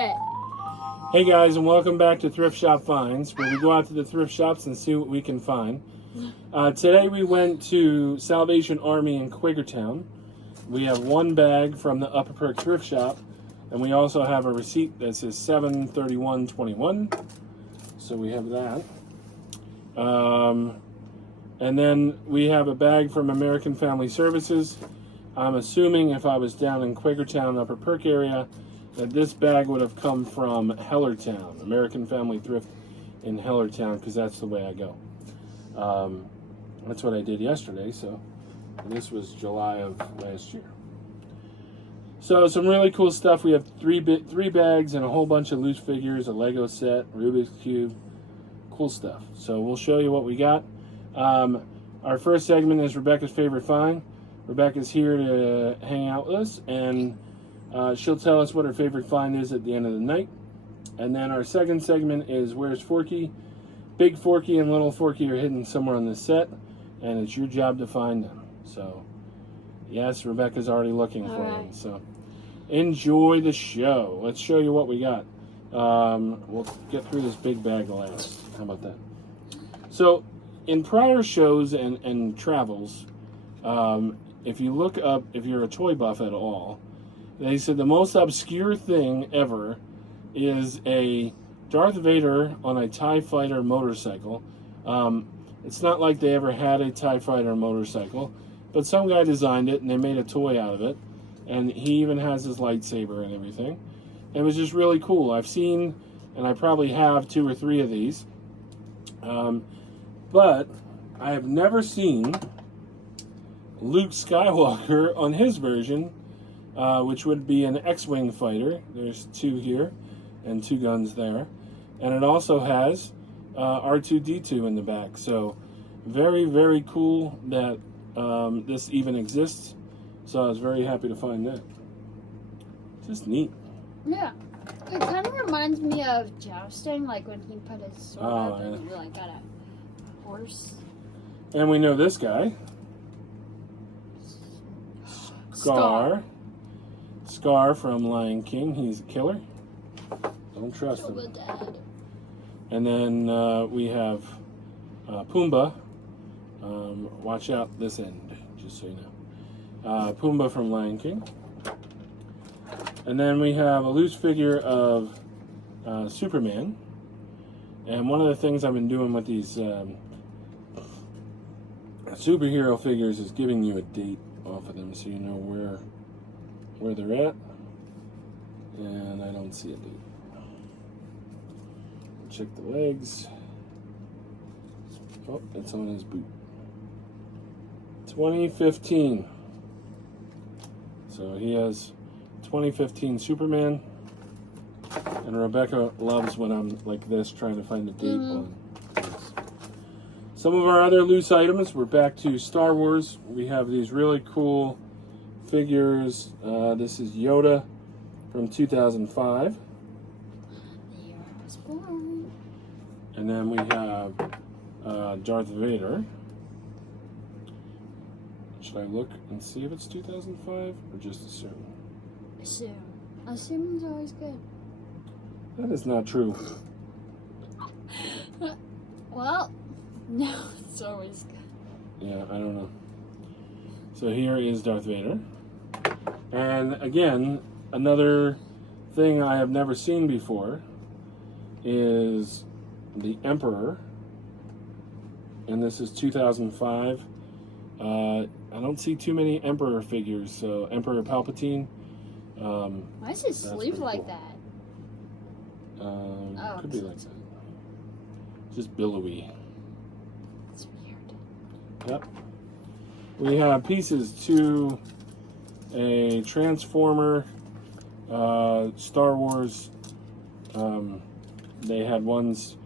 Okay. Hey guys, and welcome back to Thrift Shop Finds, where we go out to the thrift shops and see what we can find. Today we went to Salvation Army in Quakertown. We have one bag from the Upper Perk Thrift Shop, and we also have a receipt that says $731.21. So we have that. And then we have a bag from American Family Services. I'm assuming if I was down in Quakertown, Upper Perk area, that this bag would have come from Hellertown, American Family Thrift in Hellertown, because that's the way I go. That's what I did yesterday, so this was July of last year. So some really cool stuff. We have three bags and a whole bunch of loose figures, a Lego set, Rubik's Cube, cool stuff. So we'll show you what we got. Our first segment is Rebecca's Favorite Find. Rebecca's here to hang out with us, and she'll tell us what her favorite find is at the end of the night. And then our second segment is Where's Forky? Big Forky and Little Forky are hidden somewhere on the set, and it's your job to find them. So, yes, Rebecca's already looking for them. So, enjoy the show. Let's show you what we got. We'll get through this big bag last. How about that? So, in prior shows and travels, if you look up, if you're a toy buff at all, they said the most obscure thing ever is a Darth Vader on a TIE Fighter motorcycle. It's not like they ever had a TIE Fighter motorcycle, but some guy designed it and they made a toy out of it. And he even has his lightsaber and everything. It was just really cool. I've seen, and I probably have 2 or 3 of these. But I have never seen Luke Skywalker on his version, which would be an X-Wing fighter. There's 2 here and 2 guns there. And it also has R2-D2 in the back. So very, very cool that this even exists. So I was very happy to find that. Just neat. Yeah. It kind of reminds me of jousting, like when he put his sword up and he like got a horse. And we know this guy. Scar from Lion King. He's a killer. Don't trust him. Dad. And then we have Pumbaa. Watch out this end, just so you know. Pumbaa from Lion King. And then we have a loose figure of Superman. And one of the things I've been doing with these superhero figures is giving you a date off of them so you know where they're at. And I don't see a date. Check the legs. Oh, it's on his boot. 2015. So he has 2015 Superman. And Rebecca loves when I'm like this, trying to find a date on this. Some of our other loose items, we're back to Star Wars. We have these really cool figures. This is Yoda from 2005. The year I was born. And then we have Darth Vader. Should I look and see if it's 2005 or just assume? Assume. Assuming's always good. That is not true. Well, no, it's always good. Yeah, I don't know. So here is Darth Vader. And again, another thing I have never seen before is the Emperor. And this is 2005. I don't see too many Emperor figures. So Emperor Palpatine. Why is his sleeve like cool. that? Could be like that. Just billowy. It's weird. Yep. We have pieces to a Transformer, Star Wars. They had ones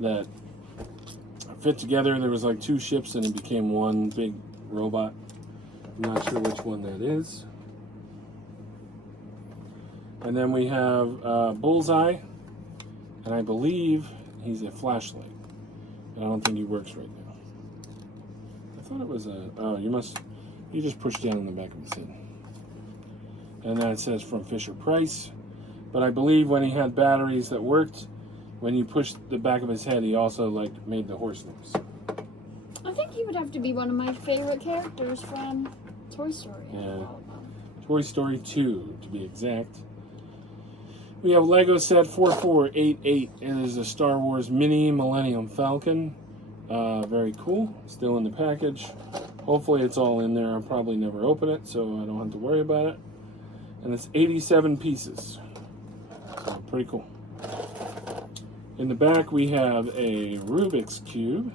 that fit together. There was like 2 ships and it became one big robot. I'm not sure which one that is. And then we have Bullseye, and I believe he's a flashlight. I don't think he works right now. I thought it was a... Oh, you just push down in the back of his head. And then it says from Fisher Price. But I believe when he had batteries that worked, when you pushed the back of his head, he also like made the horse noise. I think he would have to be one of my favorite characters from Toy Story. Yeah. Toy Story 2, to be exact. We have Lego set 4488. It is a Star Wars Mini Millennium Falcon. Very cool. Still in the package. Hopefully it's all in there. I'll probably never open it, so I don't have to worry about it. And it's 87 pieces. So pretty cool. In the back we have a Rubik's Cube.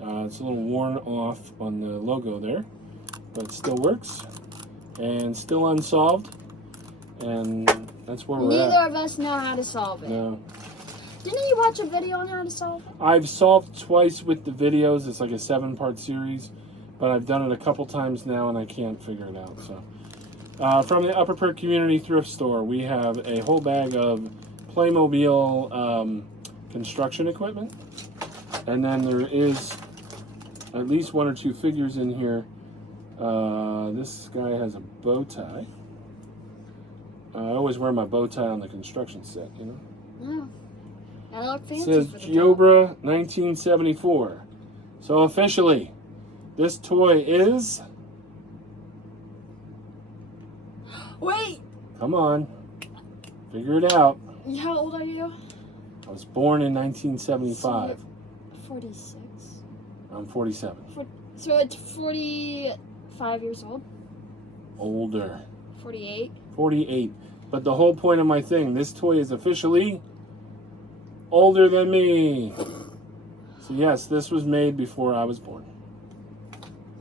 It's a little worn off on the logo there, but it still works. And still unsolved. And that's where we're at. Neither of us know how to solve it. No. Didn't you watch a video on how to solve it? I've solved twice with the videos. It's like a 7-part series, but I've done it a couple times now and I can't figure it out. So, from the Upper Perk Community Thrift Store, we have a whole bag of Playmobil construction equipment, and then there is at least 1 or 2 figures in here. This guy has a bow tie. I always wear my bow tie on the construction set, you know. Oh. I look It fancy says for the Giobra 1974. So officially, this toy is... Wait! Come on. Figure it out. How old are you? I was born in 1975. 46. I'm 47. So it's 45 years old? Older. 48? 48. But the whole point of my thing, this toy is officially older than me. So yes, this was made before I was born.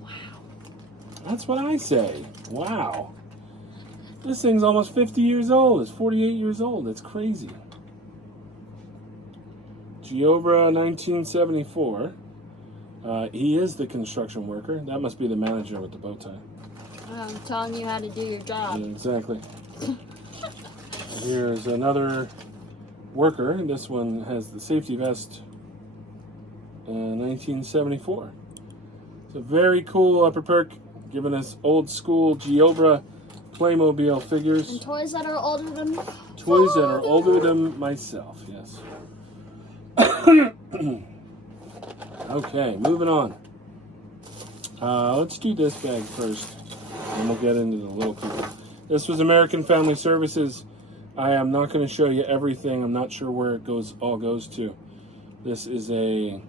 Wow. That's what I say. Wow. This thing's almost 50 years old. It's 48 years old. That's crazy. Giobra 1974. He is the construction worker. That must be the manager with the bow tie. I'm telling you how to do your job. Yeah, exactly. Here's another worker. This one has the safety vest. 1974. It's a very cool Upper Perk, giving us old school Giobra Playmobil figures. And toys that are older than Toys that are older than myself, yes. Okay, moving on. Let's do this bag first, and we'll get into the little people. This was American Family Services. I am not going to show you everything. I'm not sure where it all goes to. This is a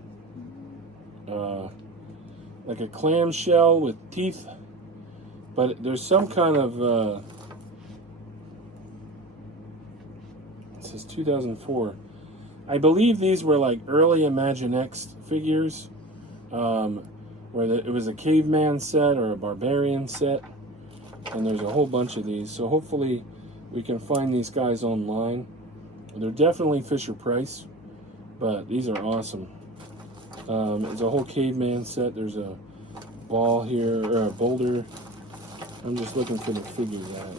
like a clamshell with teeth, but there's some kind of it says 2004. I believe these were like early Imaginext figures, where it was a caveman set or a barbarian set, and there's a whole bunch of these. So hopefully we can find these guys online. They're definitely Fisher Price, but these are awesome. It's a whole caveman set. There's a ball here, or a boulder. I'm just looking for the figures out.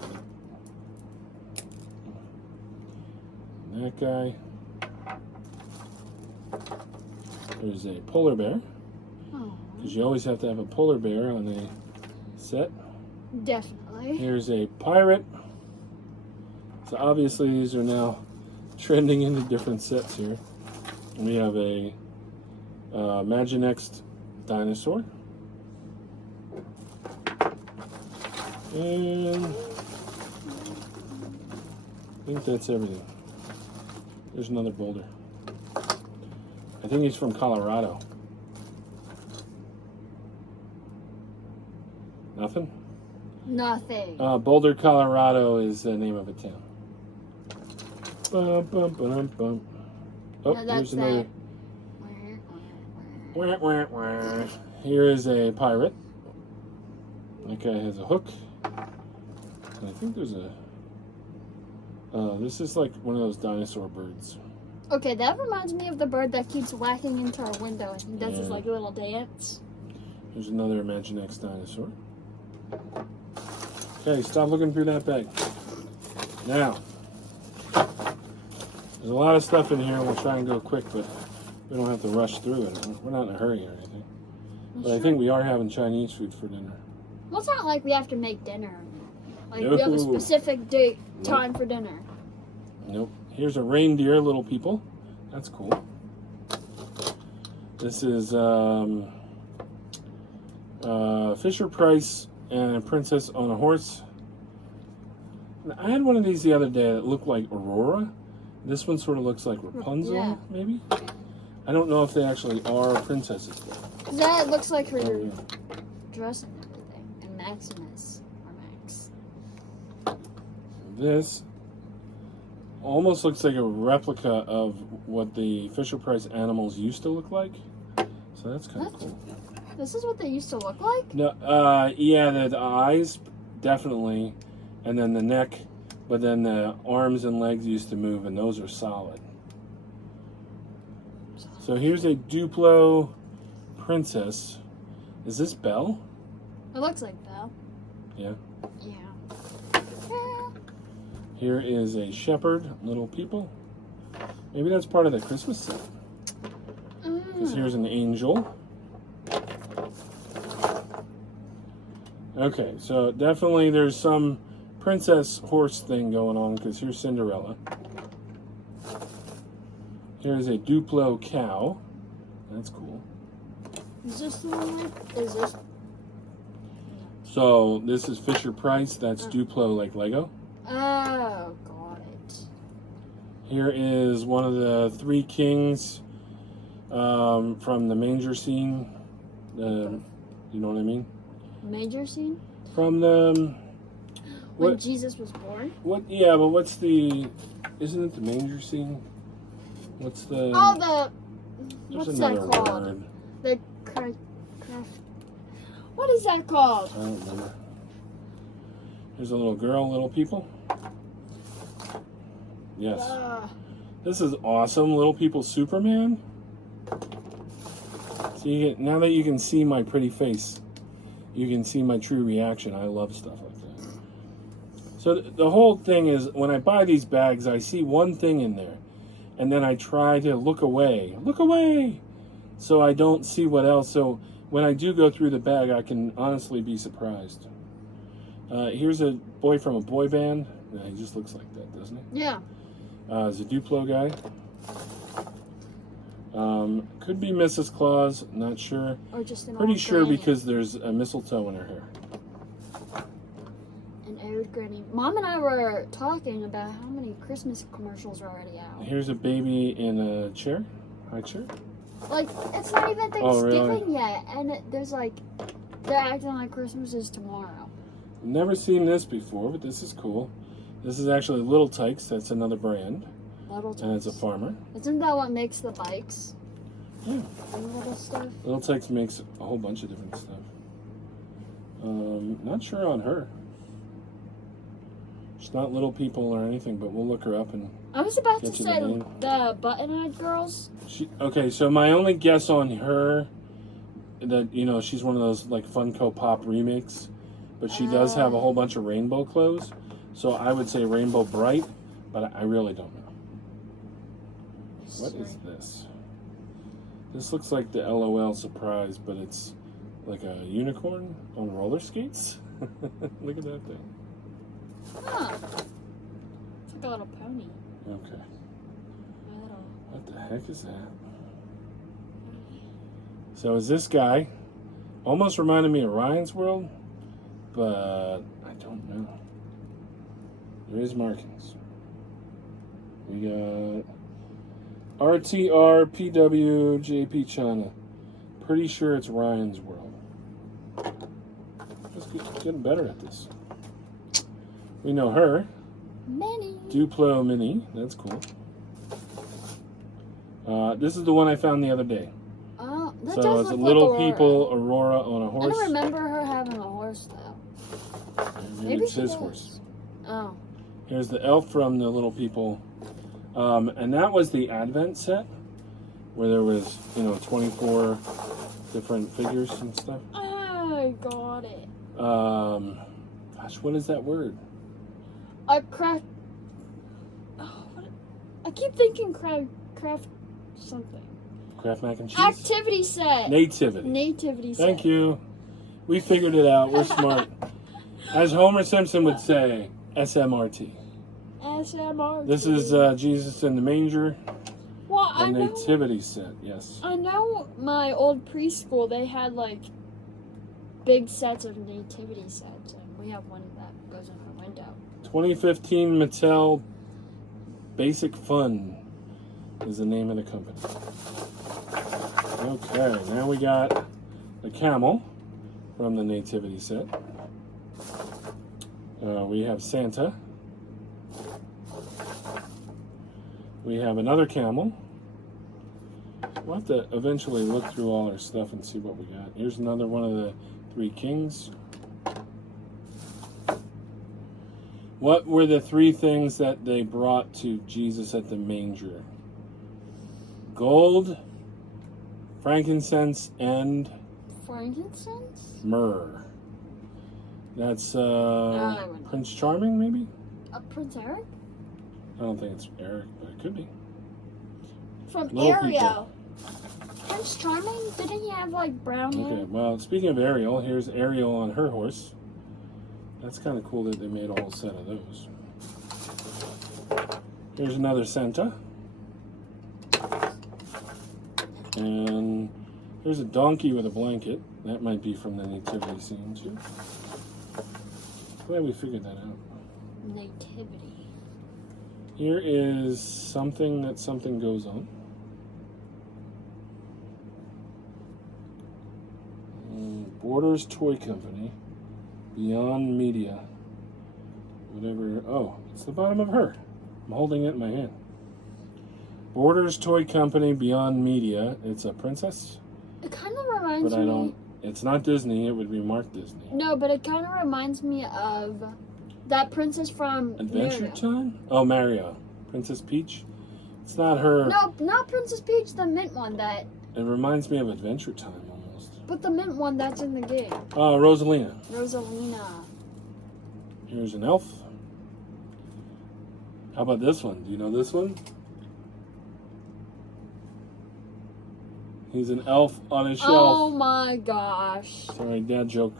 That guy. There's a polar bear. Because you always have to have a polar bear on a set. Definitely. Here's a pirate. So obviously these are now trending into different sets here. And we have a Imaginext dinosaur. And I think that's everything. There's another boulder. I think he's from Colorado. Nothing? Nothing. Boulder, Colorado is the name of a town. Bum, bum, bum, bum. Oh, No, that's here's another. that. Wah, wah, wah. Here is a pirate. That guy has a hook. And I think there's a... this is like one of those dinosaur birds. Okay, that reminds me of the bird that keeps whacking into our window and he does this Yeah. like little dance. There's another Imaginext dinosaur. Okay, stop looking through that bag. Now, there's a lot of stuff in here. We'll try and go quick, but we don't have to rush through it. We're not in a hurry or anything. But I think we are having Chinese food for dinner. Well, it's not like we have to make dinner. Like, we have No. a specific date, time for dinner. Nope. Here's a reindeer, little people. That's cool. This is Fisher Price and a princess on a horse. I had one of these the other day that looked like Aurora. This one sort of looks like Rapunzel, maybe? I don't know if they actually are princesses. That looks like her dress and everything. And Maximus, or Max. This almost looks like a replica of what the Fisher Price animals used to look like. So that's kind of cool. This is what they used to look like? No, yeah, the eyes, definitely. And then the neck. But then the arms and legs used to move, and those are solid. So here's a Duplo princess. Is this Belle? It looks like Belle. Yeah. Yeah. Here is a shepherd, little people. Maybe that's part of the Christmas set. Because here's an angel. Okay, so definitely there's some princess horse thing going on, because here's Cinderella. Here's a Duplo cow. That's cool. Is this the one? Is this? So this is Fisher Price. That's Duplo like Lego. Oh, got it. Here is one of the three kings from the manger scene. You know what I mean? Manger scene? From the when Jesus was born? What? Yeah, but what's the? Isn't it the manger scene? What's the? Oh, the. There's What's that another called? word. The craft. What is that called? I don't remember. There's a little girl, little people. Yes. This is awesome. Little people Superman. So you get, now that you can see my pretty face, you can see my true reaction. I love stuff like that. So the whole thing is, when I buy these bags, I see one thing in there, and then I try to look away, so I don't see what else. So when I do go through the bag, I can honestly be surprised. Here's a boy from a boy band. Yeah, he just looks like that, doesn't he? Yeah. He's a Duplo guy. Could be Mrs. Claus, not sure. Or just an Pretty old sure granny. because there's a mistletoe in her hair. An old granny. Mom and I were talking about how many Christmas commercials are already out. Here's a baby in a chair, high chair. Like, it's not even Thanksgiving Oh, really? yet, and there's like, they're acting like Christmas is tomorrow. Never seen this before, but this is cool. This is actually Little Tykes. That's another brand. Little Tykes. And it's a farmer. Isn't that what makes the bikes? Yeah. And little stuff? Little Tykes makes a whole bunch of different stuff. Not sure on her. She's not Little People or anything, but we'll look her up and I was about to get you say the name. the button-eyed girls. Okay, so my only guess on her, that, you know, she's one of those like Funko Pop remakes, but she does have a whole bunch of rainbow clothes. So I would say Rainbow Bright, but I really don't know. What is this? This looks like the LOL surprise, but it's like a unicorn on roller skates. Look at that thing. Huh. It's like a little pony. Okay. Little. What the heck is that? So is this guy? Almost reminded me of Ryan's World, but I don't know. There is markings. We got RTR PW JP China. Pretty sure it's Ryan's World. Just getting better at this. We know her. Minnie. Duplo Mini. That's cool. This is the one I found the other day. Oh, that So does it's look Little like Aurora. People, Aurora on a I horse. don't remember her having a horse though. Maybe it's she his does. horse. Oh. Here's the elf from the Little People. And that was the Advent set, where there was, 24 different figures and stuff. I got it. Gosh, what is that word? A craft. Oh, what? I keep thinking craft something. Kraft mac and cheese? Activity set. Nativity. Nativity set. Thank you. We figured it out. We're smart. As Homer Simpson would say, SMRT. SMR. This is Jesus in the manger. Well, A nativity set, yes. I know my old preschool, they had like big sets of nativity sets, and we have one that goes in our window. 2015 Mattel Basic Fun is the name of the company. Okay, now we got the camel from the nativity set. We have Santa. We have another camel. We'll have to eventually look through all our stuff and see what we got. Here's another one of the three kings. What were the three things that they brought to Jesus at the manger? Gold, frankincense, and myrrh. That's Prince Charming, maybe? Prince Eric? I don't think it's Eric, but it could be. From Little Ariel. people. Prince Charming? Didn't he have like brown hair? Okay, well, speaking of Ariel, here's Ariel on her horse. That's kind of cool that they made a whole set of those. Here's another Santa. And here's a donkey with a blanket. That might be from the nativity scene, too. Glad we figured that out. Nativity. Here is something that something goes on. Borders Toy Company. Beyond Media. Whatever. Oh, it's the bottom of her. I'm holding it in my hand. Borders Toy Company, Beyond Media. It's a princess. It kind of reminds But I me. don't. It's not Disney. It would be Mark Disney. No, but it kind of reminds me of that princess from Adventure Mario. Time? Oh, Mario. Princess Peach? It's not her. No, not Princess Peach, the mint one that. It reminds me of Adventure Time almost. But the mint one that's in the game. Oh, Rosalina. Rosalina. Here's an elf. How about this one? Do you know this one? He's an elf on a shelf. Oh my gosh. Sorry, dad joke.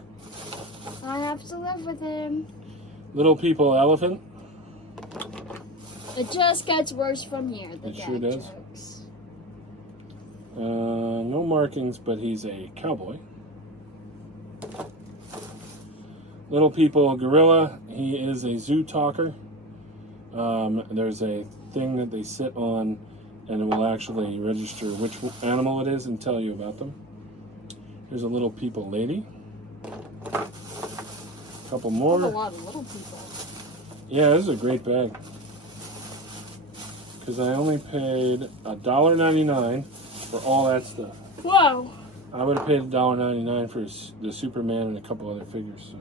I have to live with him. Little People Elephant. It just gets worse from here. The It dad sure does. jokes. No markings, but he's a cowboy. Little People Gorilla. He is a zoo talker. There's a thing that they sit on, and it will actually register which animal it is and tell you about them. Here's a Little People Lady. Couple more. There's a lot of little people. Yeah, this is a great bag. Because I only paid $1.99 for all that stuff. Wow. I would have paid $1.99 for the Superman and a couple other figures. So.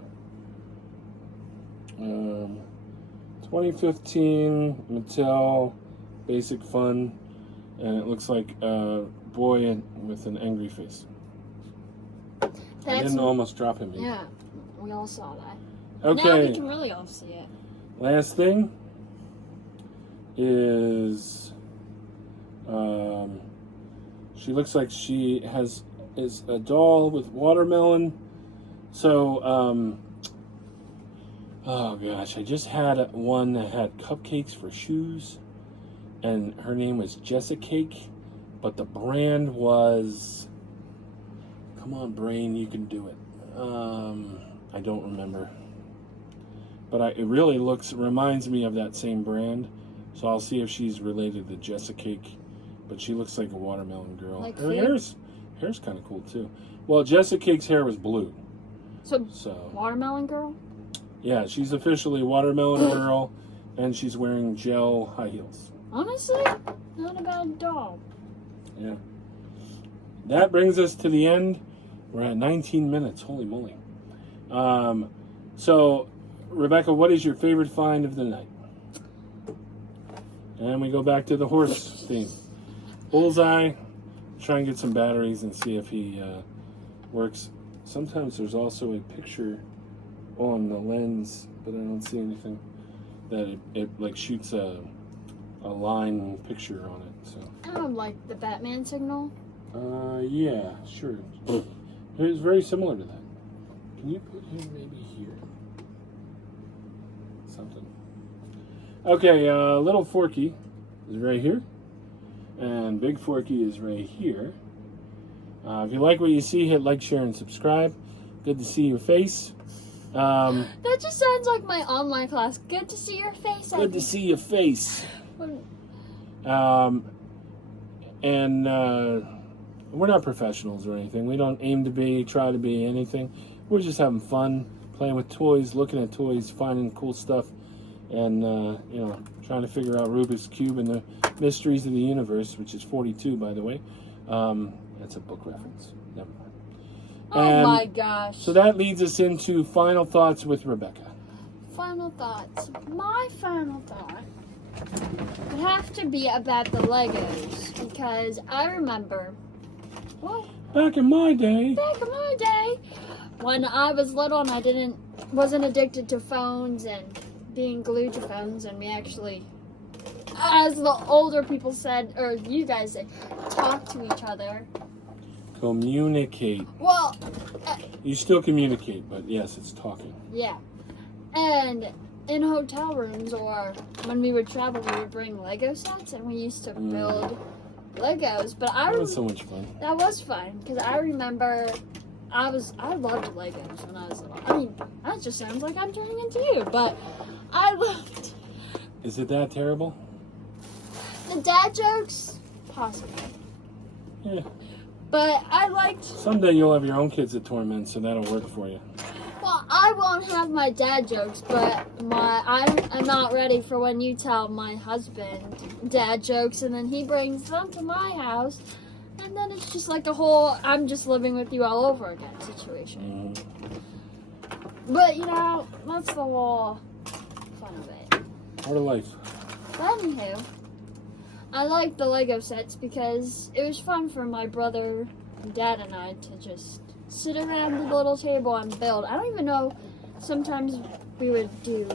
2015 Mattel Basic Fun, and it looks like a boy with an angry face. I didn't almost drop him. Yeah, we all saw that. Okay. Now we can really all see it. Last thing is, she looks like she is a doll with watermelon. So, oh gosh, I just had one that had cupcakes for shoes, and her name was Jessica Cake, but the brand was, come on brain, you can do it. I don't remember. But it really reminds me of that same brand. So I'll see if she's related to Jessica Cake. But she looks like a watermelon girl. Like Her hair's kind of cool too. Well, Jessica Cake's hair was blue. So watermelon girl? Yeah, she's officially watermelon girl, and she's wearing gel high heels. Honestly, not a bad doll. Yeah. That brings us to the end. We're at 19 minutes. Holy moly. So, Rebecca, what is your favorite find of the night? And we go back to the horse theme. Bullseye. Try and get some batteries and see if he works. Sometimes there's also a picture on the lens, but I don't see anything that it like shoots a line picture on it. So. Like the Batman signal. Yeah, sure. It's very similar to that. Can you put him maybe here? Something. Okay, little Forky is right here. And Big Forky is right here. If you like what you see, hit like, share, and subscribe. Good to see your face. That just sounds like my online class. Good to see your face. Good to see your face. We're not professionals or anything. We don't aim to be, try to be anything. We're just having fun, playing with toys, looking at toys, finding cool stuff, and trying to figure out Rubik's Cube and the mysteries of the universe, which is 42, by the way. That's a book reference. Never mind. Oh my gosh. So that leads us into final thoughts with Rebecca. Final thoughts. My final thought would have to be about the Legos, because I remember, well, back in my day, when I was little and I wasn't addicted to phones and being glued to phones, and we actually, as the older people said, or you guys said, talk to each other. Communicate. Well, you still communicate, but yes, it's talking. Yeah. And in hotel rooms, or when we would travel, we would bring Lego sets, and we used to build Legos. But that was so much fun. That was fun, because I remember I loved Legos when I was little. I mean, that just sounds like I'm turning into you, but I loved. Is it that terrible? The dad jokes, possibly. Yeah. But I liked. Someday you'll have your own kids to torment, so that'll work for you. Well, I won't have my dad jokes, but I'm not ready for when you tell my husband dad jokes, and then he brings them to my house, and then it's just like a whole I'm just living with you all over again situation. But that's the whole fun of it. Part of life. But anywho, I like the Lego sets because it was fun for my brother, dad, and I to just sit around the little table and build. I don't even know. Sometimes we would do,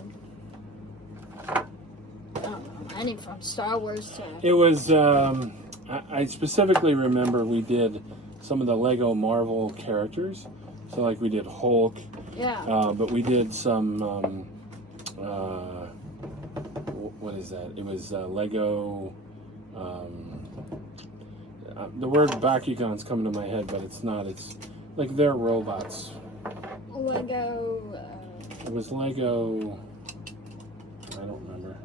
I don't know, any from Star Wars to. It was. I specifically remember we did some of the Lego Marvel characters. So like we did Hulk. Yeah. But we did some. What is that? It was Lego. The word Bakugan's coming to my head, but it's not. It's like they're robots. Lego. It was Lego. I don't remember.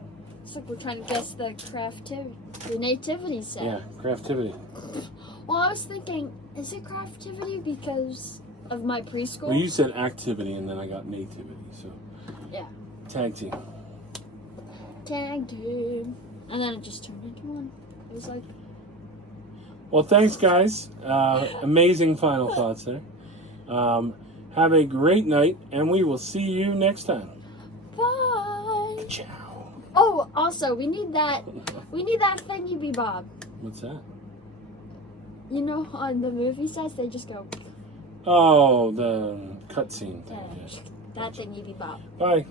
It's like we're trying to guess the nativity set. Yeah, craftivity. Well, I was thinking, is it craftivity because of my preschool? Well, you said activity, and then I got nativity. So. Yeah. Tag team. Tag team. And then it just turned into one. It was like. Well, thanks, guys. Amazing final thoughts there. Have a great night, and we will see you next time. Bye. Ciao. Oh, also, we need that thingy be bob. What's that? You know, on the movie sets, they just go. Oh, the cutscene thing. That thingy be bob. Bye.